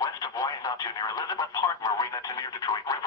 west of Wysottu near Elizabeth Park Marina to near Detroit River.